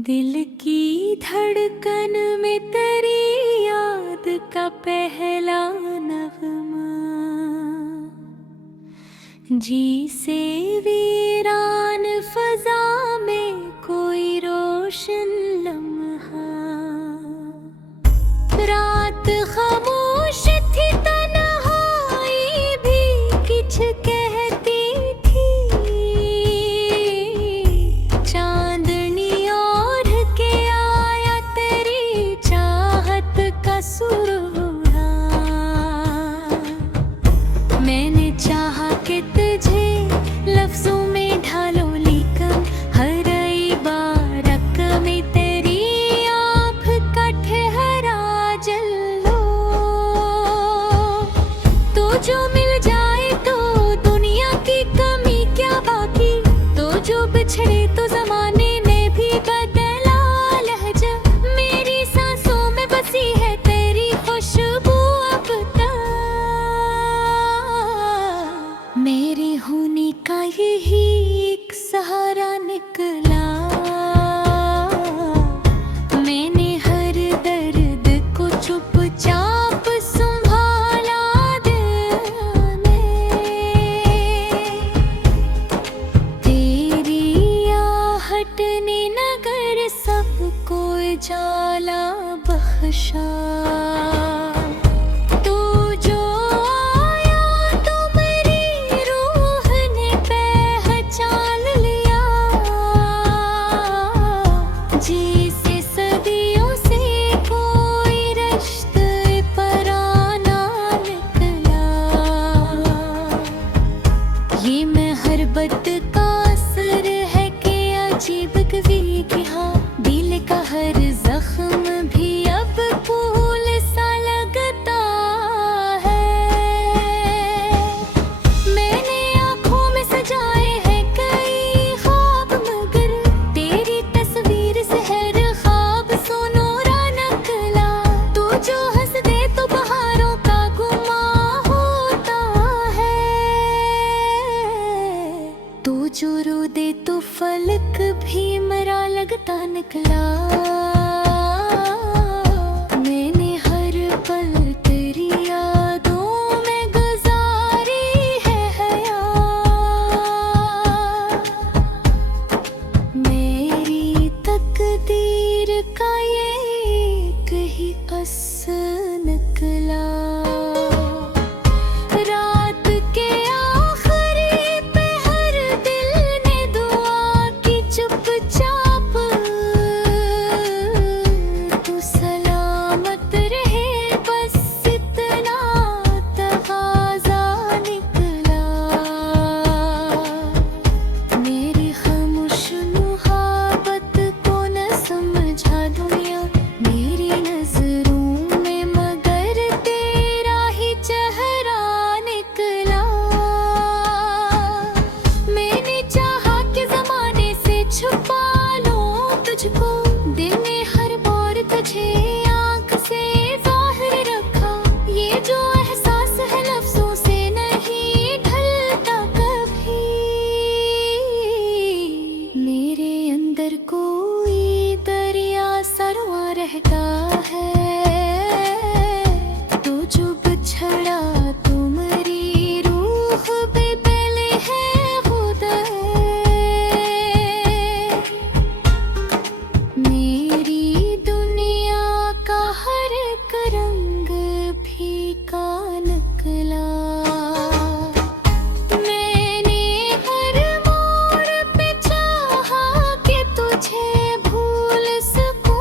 दिल की धड़कन में तेरी याद का पहला नगमा, जी से वीरान फजा में कोई रोशन लम्हा। रात खामोश थी, तन्हाई भी किछ कहती थी। चांदनी ओढ़ के आया तेरी चाहत का सुरूहा। मैंने चाहा कि तुझे लफ्जों में ढालो, लेकिन हर इबारत में तेरी आँख का ठहरा जलो। तो जो मिल जाए तो दुनिया की कमी क्या बाकी, तो जो बिछड़े तो जमाने ने भी बदला लहजा। मेरी सांसों में बसी है तेरी खुशबू अब तक। मेरे होने का यही एक सहारा निकला। मैंने हर दर्द को चुपचाप संभाला दिल में। तेरी आहट ने नगर सबको उजाला बख्शा। तू जो आया तो मेरी रूह ने पहचान लिया। जैसे सदियों से कोई रिश्ते पराना निकला। ये महरबत का असर है कि अजीब कभी कि हाँ, दिल का हर जख्म भी अब फूल सा लगता है। मैंने आँखों में सजाए हैं कई ख्वाब, मगर तेरी तस्वीर से हर ख्वाब सुनूरा निकला। तू जो हंस दे तो बहारों का गुमा होता है। तू जो रो दे तो फलक भी मरा लगता निकला। मैंने हर पल तेरी यादों में गुजारी है हयात। मेरी तकदीर का ये एक ही असर निकला। रात के आखिरी पहर दिल ने दुआ की चुपचाप। तू सलामत रहे बस इतना तगाजा निकला। मेरी खामोश मुहाबत को न समझा दुनिया मेरी नजरों में, मगर तेरा ही चेहरा निकला। मैंने चाहा कि जमाने से छुपा लूं तुझको, दिल ने हर बार तुझे आँख से जाहिर रखा। ये जो एहसास है लफ्जों से नहीं ढलता कभी। मेरे अंदर कोई दरिया सरवा रहता है। तो जो बिछड़ा तो मेरी रूह पे पहले है खुदा। मेरी दुनिया का हर एक रंग फीका निकला। मैंने हर मोड़ पे चाहा कि तुझे भूल सकूं।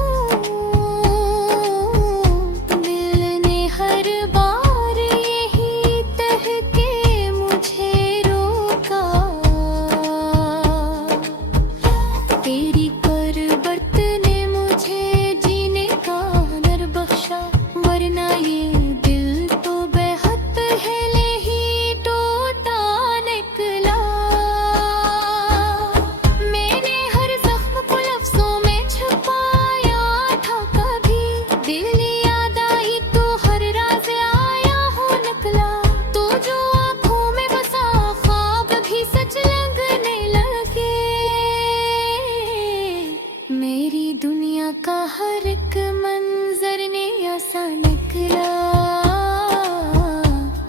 दुनिया का हर एक मंजर ने ऐसा निकला,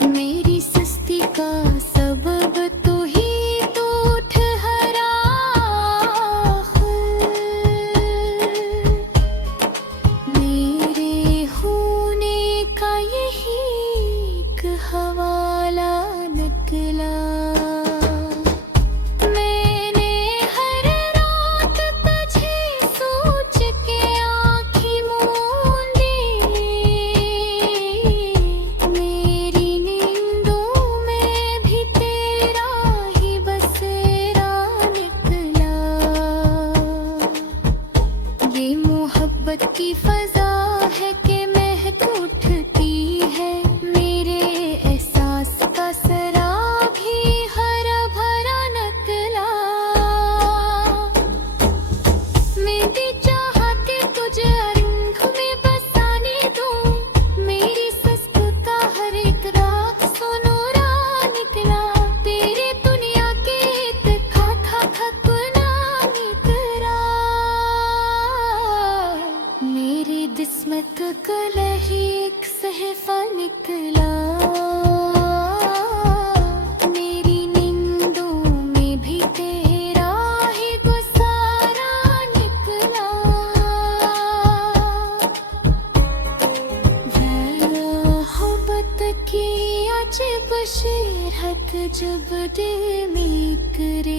मेरी सुस्ती का सबब तू ही तू ठहरा। मेरे होने का यही एक हवाला निकला। की फजा है कि महक उठती है, मेरे एहसास का सरा भी हरा भरा नकला। मेरी चाहते तुझे रंग में बसाने दूं, मेरी सस्क का हर एक रात सोनोरा निकला। तेरे दुनिया के खा खा खपना निकला। मेरी किस्मत का ही एक सहफा निकला। मेरी नींदों में भी तेरा ही गुजारा निकला। मोहब्बत की अजब शरहत जब दिल में करे,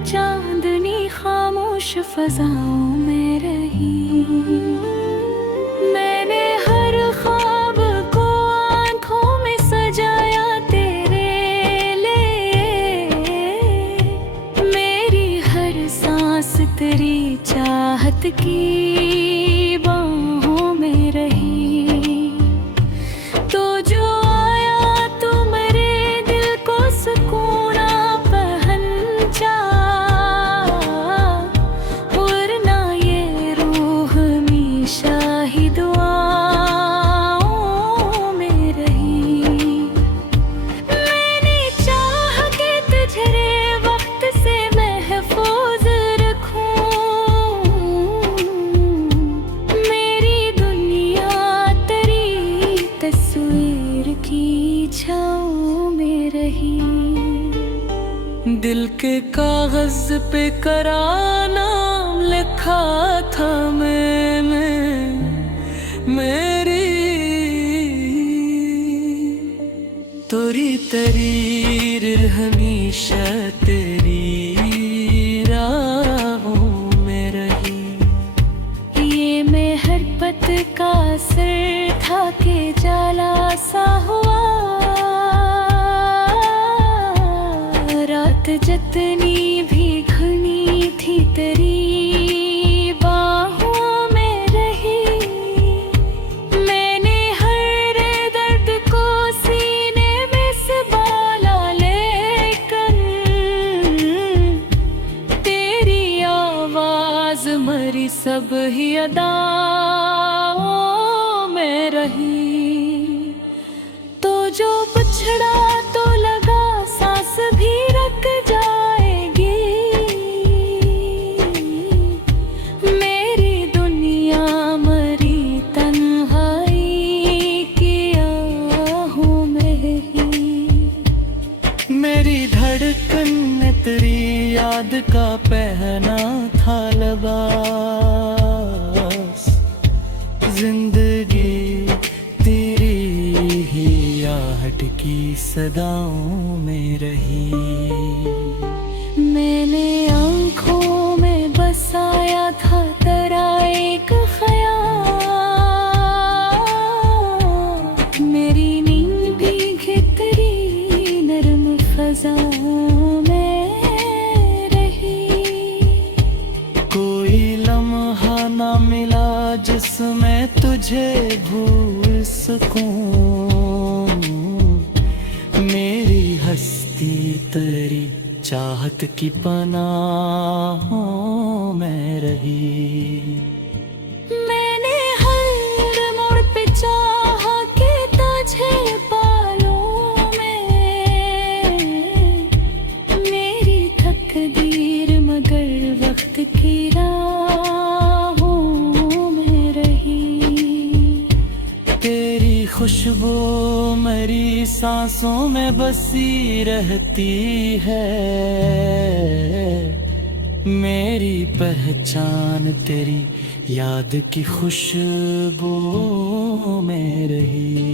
चांदनी खामोश फजाओं में रही। मैंने हर ख्वाब को आंखों में सजाया तेरे लिए, मेरी हर सांस तेरी चाहत की बाहों में रही। तो जो आया तो मेरे दिल को सुकून पहंचा, दिल के कागज पे करा नाम लिखा था मैंने मेरी, तोरी तरीर हमेशा तेरी राहों में रही। ये मैं हर पत का सिर था के जाला सा हुआ, जितनी भी घनी थी तेरी बाहों में रही। मैंने हर दर्द को बिछड़ा तो लगा सांस भी रुक जाएगी। मेरी दुनिया मरी तन्हाई की आहों में ही। मेरी धड़कन ने तेरी याद का पहना था लिबास। जिंदगी तेरी ही आहट की सदाओं में रही। मैंने आँखों में बसाया था तेरा एक ख्याल। मेरी नींद भीगी तेरी नरम फ़ज़ाओं में रही। कोई लम्हा ना मिला जिसमें तुझे भूल सकूं। मेरी हस्ती तेरी चाहत की पनाहों में रही। मैंने हर मोड़ पे चाहा कि तुझे पालूं मैं। मेरी तकदीर मगर वक्त की राहों में रही। तेरी खुशबू मेरी सांसों में बसी रहती है। मेरी पहचान तेरी याद की खुशबू में रही।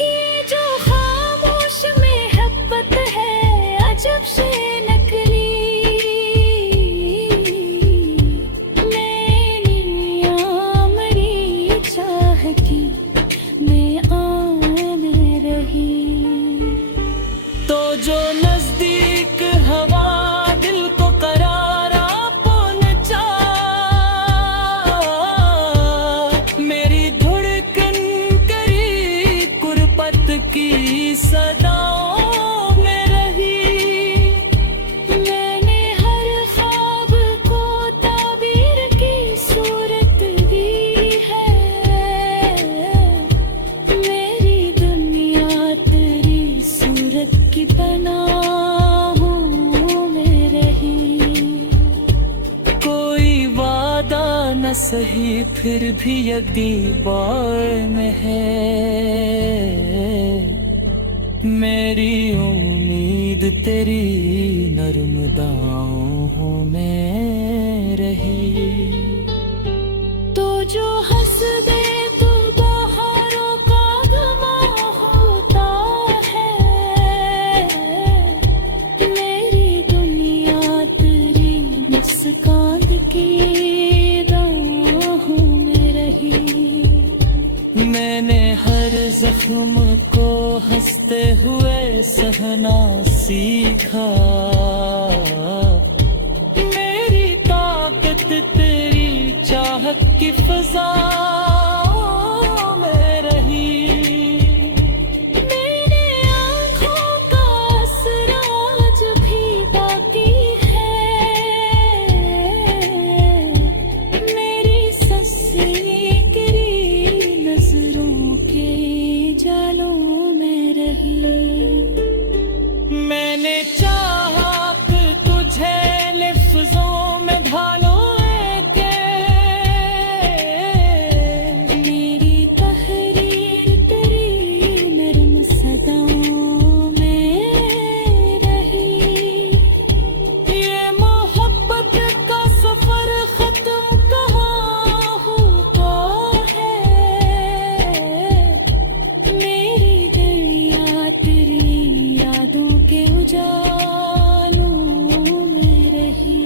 ये जो खामोश मोहब्बत है अजब से नकली। मैंने मरी चाह की मैं आने रही। तो जो नजदीक हवा दिल को करारा पहुंचा। मेरी धड़कन करी कुर्बत की सदाओं में रही। मैंने हर ख्वाब को ताबीर की सूरत दी है। मेरी दुनिया तेरी सूरत की पनाहों में रही। कोई वादा न सही फिर भी यदि बार में है। मेरी उम्मीद तेरी नर्म दाहों में रही। तो जो हंस दे तो बहारों का गमा होता है। मेरी दुनिया तेरी मुस्कान की राहों में रही। मैंने हर जख्म को हंसते हुए सहना सीखा। मेरी ताकत तेरी चाहत की फ़ज़ाओं में रही। मेरे आँखों का असरा आज भी बाकी है। मेरी सस्ती गिरी नजरों के जालों में रही। मैंने चाहा कि तुझे लफ्ज़ों में ढालो के। मेरी तहरीर तेरी नरम सदाओं में रही। ये मोहब्बत का सफर खत्म कहाँ होता है। मेरी दरिया तेरी यादों के उजालों में रही।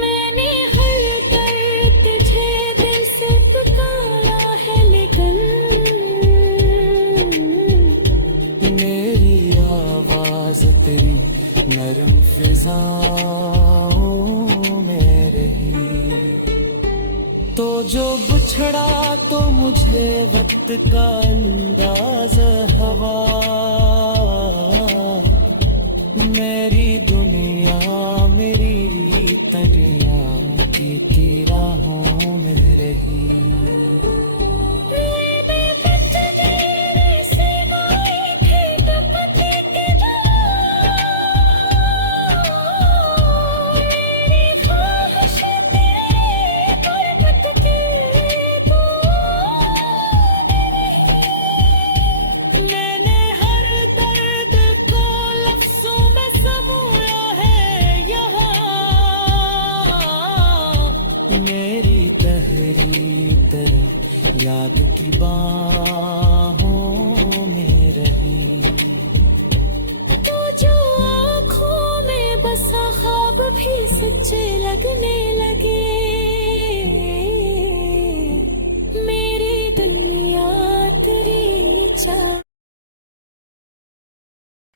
मैंने हर दर्द तुझे दिल से पुकारा है लेकिन मेरी आवाज तेरी नरम फिजाओं में रही। तो जो बिछड़ा तो मुझे वक्त का अंदाज हवा। मेरी दुनिया मेरी तरिया की राहों में रही। से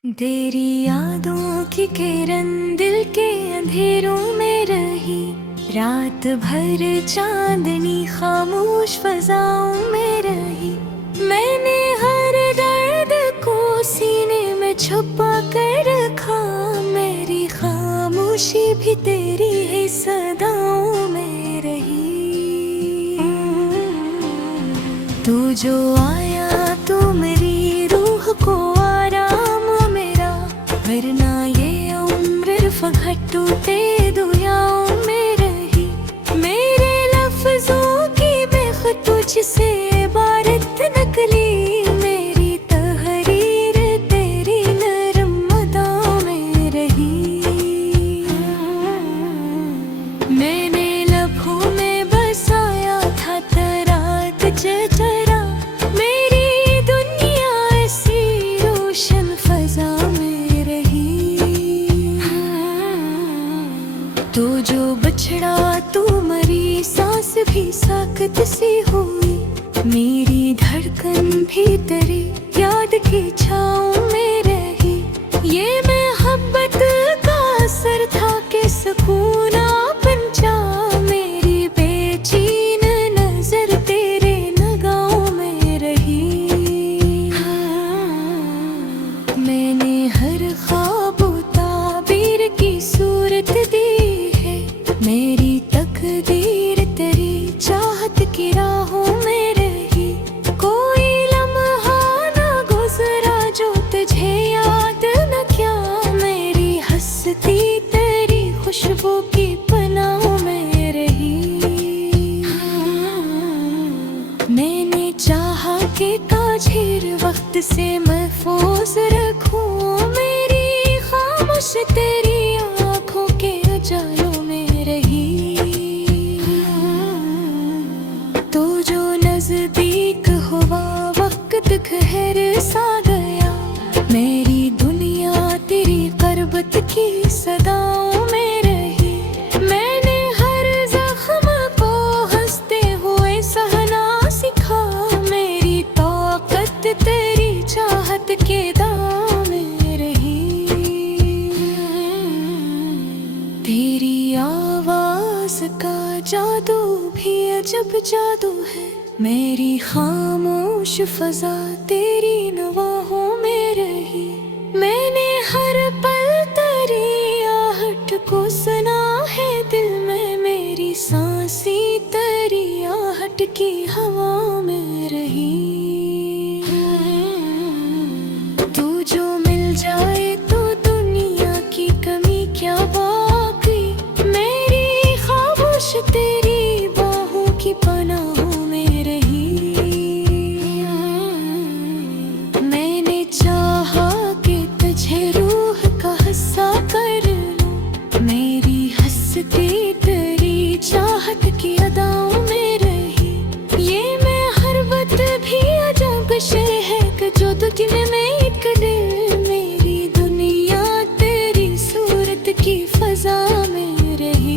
तेरी यादों की किरण दिल के अंधेरों में रही, रात भर चांदनी खामोश फजाओं में रही। मैंने हर दर्द को सीने में छुपा कर रखा, मेरी खामोशी भी तेरी ही सदाओं में रही। तू जो आया तो मेरी रूह को आराम मेरा, वरना ये उम्र फगट टूटे दुआओं में रही। मेरे लफ्जों की बेख तुझसे इबारत नकली, मेरी तहरीर तेरी नरम अदाओं में रही। मैंने लम्हों में बसाया था तरात जरा, मेरी दुनिया ऐसी रोशन फजा में रही। तो जो बछड़ा तू मरी, सांस भी साकत सी हुई, मेरी धड़कन भी तेरी याद की छाँव में रही। ये मोहब्बत का असर था कि सुकून आपन चा, मेरी बेचैन नजर तेरे नगाहों में रही। मैंने हर ख्वाब ताबीर की सूरत दी है, मेरी तकदीर तेरी चाहत की राहों में रही। कोई लम्हा ना गुजरा जो तुझे याद न क्या, मेरी हंसती तेरी खुशबू की पनाहों में रही। मैंने चाहा कि ताजीर वक्त से महफूज रखूं, मेरी खामोश तेरी आँखों के उजालों में रही। तो जो नजदीक हुआ वक्त खैर सा गया, मेरी दुनिया तेरी करबत की सदाओं में रही। मैंने हर जख्म को हंसते हुए सहना सीखा, मेरी ताकत तेरी चाहत के दाव में रही। तेरी आवाज का जादू भी अजब जादू है, मेरी खामोश फजा तेरी नवाहों में रही। मैंने हर पल तेरी आहट को सुना है दिल में, मेरी सांसें तेरी आहट की हवा में रही। तू जो मिल जाए तो दुनिया की कमी क्या बाकी, मेरी खामोश तेरी बाहों की पनाहों में रही। मैंने चाहा कि तुझे रूह का हिस्सा कर लूं, मेरी हंसती तेरी चाहत की अदाओं में रही। ये मैं हर वक्त भी अजब शय है कि जो तुझे में एक दिल, मेरी दुनिया तेरी सूरत की फजा में रही।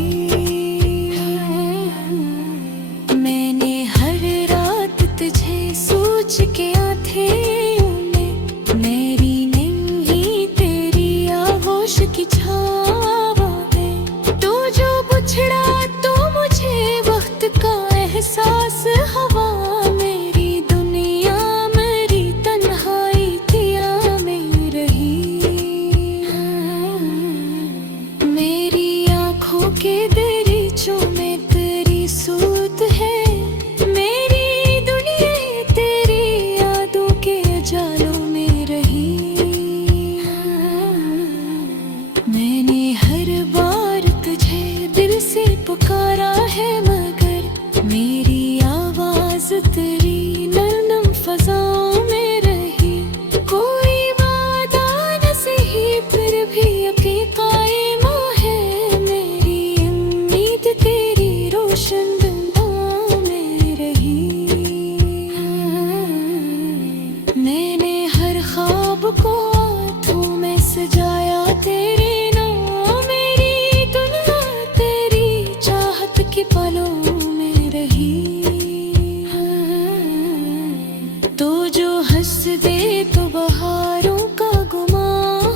मैंने हर रात तुझे सोच के आंखें में, मेरी नैनी तेरी आगोश की छावा में। तू जो बिछड़ा तो मुझे वक्त का एहसास हवा, मेरी दुनिया मेरी तन्हाई थिया में रही। मेरी आँखों के दरीचों में तेरी सूरत है, मेरी दुनिया तेरी यादों के उजालों में रही। मैंने हर बार तुझे दिल से पुकारा है, मगर मेरी आवाज तेरी नरम फजाओं में रही। कोई वादा न सही फिर भी यकीन कायम है, मेरी उम्मीद तेरी रोशन दिलों में रही। मैंने हर ख्वाब को आँखों में सजाया तेरे नाम, मेरी दुनिया तेरी चाहत की पलों में रही। तो जो हंस दे तो बहारों का गुमान,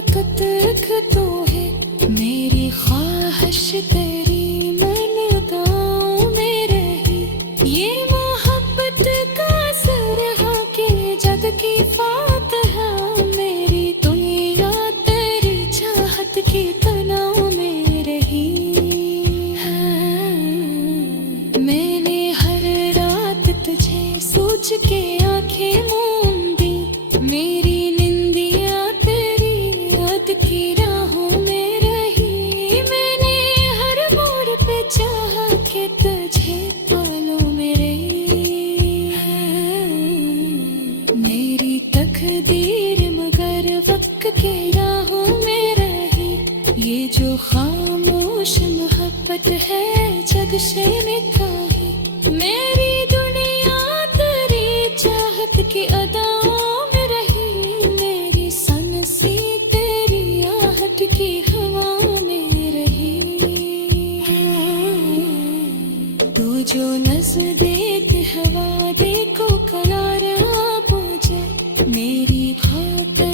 फकत एक तो है मेरी ख्वाहिश तेरी मनगाहों में रही ये मोहब्बत का असर है कि जग की फातहा मेरी दुनिया तेरी चाहत की तनाव में रही मैंने हर रात तुझे सोच के आंखें मूंदी मेरी निंदिया तेरी याद की राहों में रही मैंने हर मोड़ पे चाहा कि तुझे पालूं में रही मेरी तकदीर मगर वक्त के राहों में रही ये जो खामोश मोहब्बत है जग से निकाही मेरी दुनिया तेरी चाहत की अदाओं में रही मेरी सनसी तेरी आहट की हवा में रही तू जो नज़दीक हवा देखो करार आ पूछे मेरी खातिर